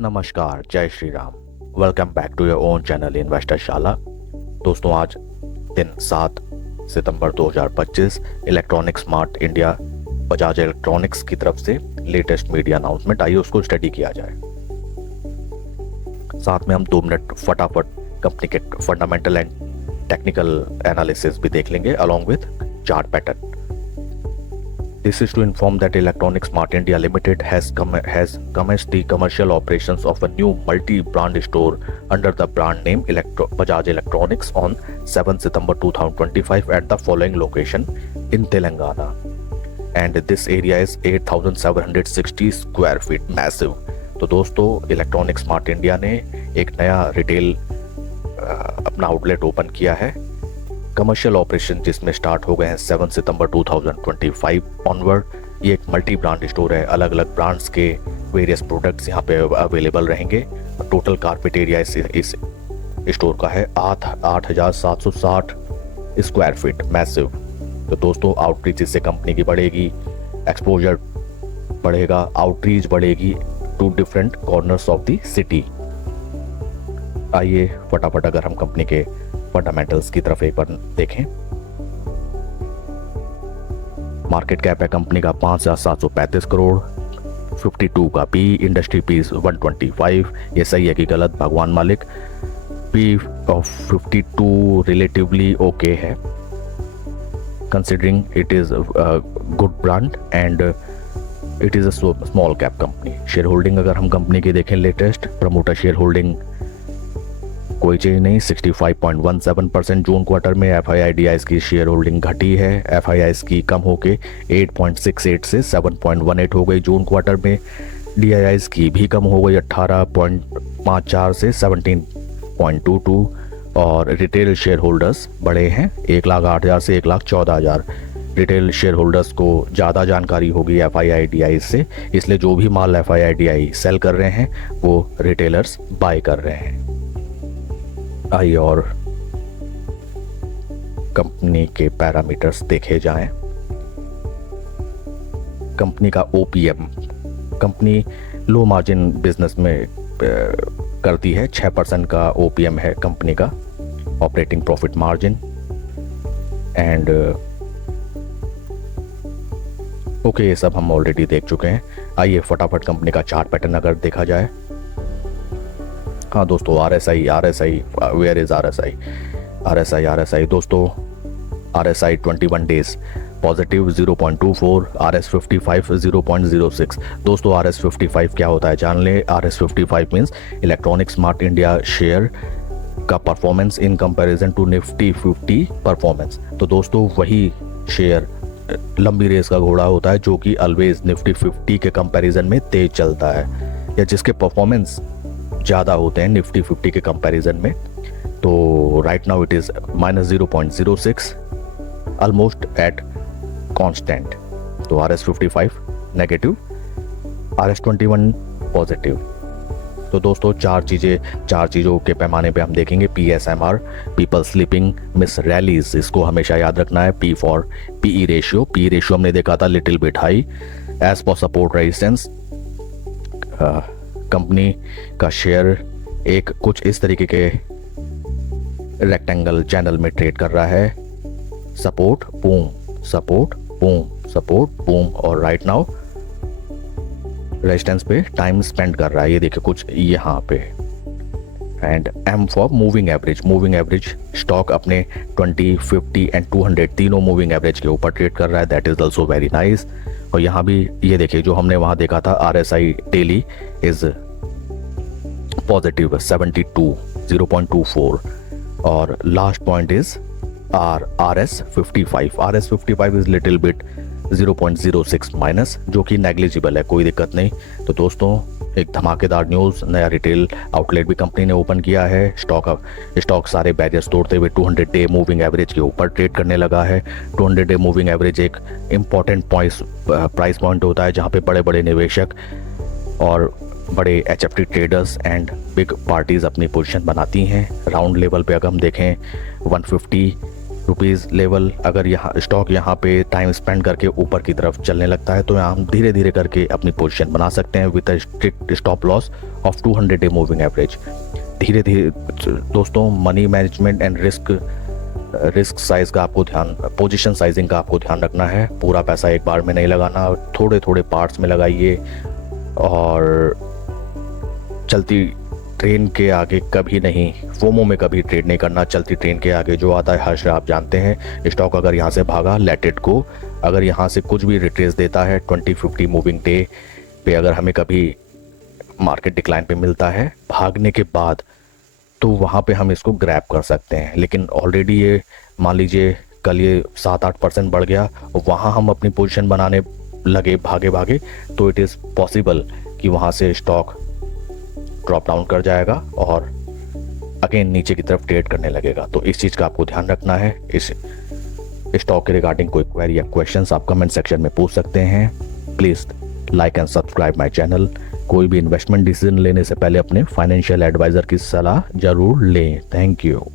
नमस्कार, जय Shri Ram. Welcome back to your own channel investor Shala. दोस्तों, आज दिन 7 सितंबर 2025 electronic smart India Bajaj electronics की तरफ से लेटेस्ट मीडिया अनाउंसमेंट, आइए उसको स्टडी किया जाए। साथ में हम 2 मिनट फटाफट कंपनी के फंडामेंटल एंड टेक्निकल एनालिसिस भी देख लेंगे along with chart pattern. This is to inform that Electronic Smart India Limited has commenced the commercial operations of a new multi-brand store under the brand name Bajaj Electronics on 7 September 2025 at the following location in Telangana. And this area is 8,760 square feet, massive. तो दोस्तों, electronic smart India ने एक नया retail अपना outlet open किया है। Commercial operation जिसमें start हो गए हैं 7 सितंबर 2025 ऑनवर्ड। ये एक मल्टी ब्रांड स्टोर है, अलग अलग ब्रांड्स के वेरियस प्रोडक्ट्स यहाँ पे अवेलेबल रहेंगे। टोटल कारपेट एरिया इस स्टोर का है 8,760 स्क्वायर फीट, मैसिव। तो दोस्तों, आउटरीच इससे कंपनी की बढ़ेगी, एक्सपोजर बढ़ेगा, आउटरीच बढ़ेगी to different corners of the city. आइए फटाफट अगर हम कंपनी के फंडामेंटल्स की तरफ एक बार देखें। मार्केट कैप है कंपनी का 5,735 करोड़, 52 का पी, इंडस्ट्री पी 125। ये सही है कि गलत, भगवान मालिक। पी ऑफ 52 रिलेटिवली ओके है, considering it is good brand and it is a small cap company. Share holding अगर हम कंपनी की देखें, लेटेस्ट प्रमोटर शेयर होल्डिंग कोई चेंज नहीं, 65.17% जून क्वार्टर में। FIIDIs की शेयर होल्डिंग घटी है, FIIs की कम होके 8.68 से 7.18 हो गई जून क्वार्टर में। DIIs की भी कम हो गई 18.54 से 17.22। और रिटेल शेयर होल्डर्स बढ़े हैं 1,08,000 से 1,14,000। रिटेल शेयर होल्डर्स को ज़्यादा जानकारी होगी FIIDIs से, इसलिए जो भी माल FIIDI सेल कर रहे हैं वो रिटेलर्स बाय कर रहे हैं। आइए और कंपनी के पैरामीटर्स देखे जाएं। कंपनी का OPM, company low margin business में करती है, 6% का OPM है कंपनी का, operating profit margin. And okay, ये सब हम ऑलरेडी देख चुके हैं। आइए फटाफट कंपनी का चार्ट पैटर्न अगर देखा जाए। हाँ दोस्तों, RSI, वेयर इज RSI दोस्तों, RSI 21 डेज पॉजिटिव 0.24, RS55 0.06। दोस्तों, RS55 क्या होता है जान ले। RS55 means electronic smart India share का performance in comparison to Nifty 50 performance. तो दोस्तों, वही शेयर लंबी रेस का घोड़ा होता है जो कि ऑलवेज निफ्टी 50 के कंपैरिजन में तेज चलता है, या जिसके परफॉर्मेंस ज़्यादा होते हैं निफ्टी 50 के कंपैरिजन में। तो right now it is -0.06, almost at constant. तो RS55 नेगेटिव, RS21 पॉजिटिव। तो दोस्तों, चार चीज़ों के पैमाने पे हम देखेंगे। PSMR, people sleeping miss rallies, इसको हमेशा याद रखना है। P for PE ratio, PE ratio हमने देखा था little bit high. As for support resistance, company का शेयर एक कुछ इस तरीके के रेक्टेंगल चैनल में ट्रेड कर रहा है। Support boom, support boom, support boom, और राइट नाउ रेजिस्टेंस पे टाइम स्पेंड कर रहा है। ये देखिए कुछ यहाँ पे। And M for moving average, stock अपने 20, 50 एंड 200 तीनों मूविंग एवरेज के ऊपर ट्रेड कर रहा है। That is also very nice. और यहाँ भी ये देखिए, जो हमने वहाँ देखा था RSI डेली इज पॉजिटिव 72, 0.24। और last point is RS55 is little bit 0.06 minus, जो कि नेग्लिजिबल है, कोई दिक्कत नहीं। तो दोस्तों, एक धमाकेदार न्यूज़, नया रिटेल आउटलेट भी कंपनी ने ओपन किया है। स्टॉक सारे बैरियर्स तोड़ते हुए 200 डे मूविंग एवरेज के ऊपर ट्रेड करने लगा है। 200 डे मूविंग एवरेज एक इम्पॉर्टेंट प्राइस पॉइंट होता है जहां पे बड़े बड़े निवेशक और बड़े HFT traders and big parties अपनी पोजीशन बनाती हैं। राउंड लेवल पे अगर हम देखें 150 रुपीज़ लेवल, अगर यहाँ स्टॉक यहाँ पे टाइम स्पेंड करके ऊपर की तरफ चलने लगता है तो यहाँ हम धीरे धीरे करके अपनी पोजीशन बना सकते हैं with a strict stop loss of 200 day moving average. धीरे धीरे दोस्तों, money management and risk size का आपको ध्यान, पोजीशन साइजिंग का आपको ध्यान रखना है। पूरा पैसा एक बार में नहीं लगाना, थोड़े थोड़े पार्ट्स में लगाइए। और चलती ट्रेन के आगे कभी नहीं, फोमो में कभी ट्रेड नहीं करना। चलती ट्रेन के आगे जो आता है हर्ष आप जानते हैं। स्टॉक अगर यहाँ से भागा, लेट इट गो। अगर यहाँ से कुछ भी रिट्रेस देता है 20-50 मूविंग डे पे, अगर हमें कभी मार्केट डिक्लाइन पे मिलता है भागने के बाद, तो वहाँ पे हम इसको ग्रैब कर सकते हैं। लेकिन ऑलरेडी ये मान लीजिए कल ये 7-8% बढ़ गया, वहाँ हम अपनी पोजीशन बनाने लगे भागे भागे, तो इट इज़ पॉसिबल कि वहाँ से स्टॉक ड्रॉप डाउन कर जाएगा और अगेन नीचे की तरफ ट्रेड करने लगेगा। तो इस चीज़ का आपको ध्यान रखना है। इस स्टॉक के रिगार्डिंग कोई क्वेरी या क्वेश्चंस आप कमेंट सेक्शन में पूछ सकते हैं। Please like and subscribe my channel. कोई भी इन्वेस्टमेंट डिसीजन लेने से पहले अपने फाइनेंशियल एडवाइज़र की सलाह ज़रूर लें। Thank you.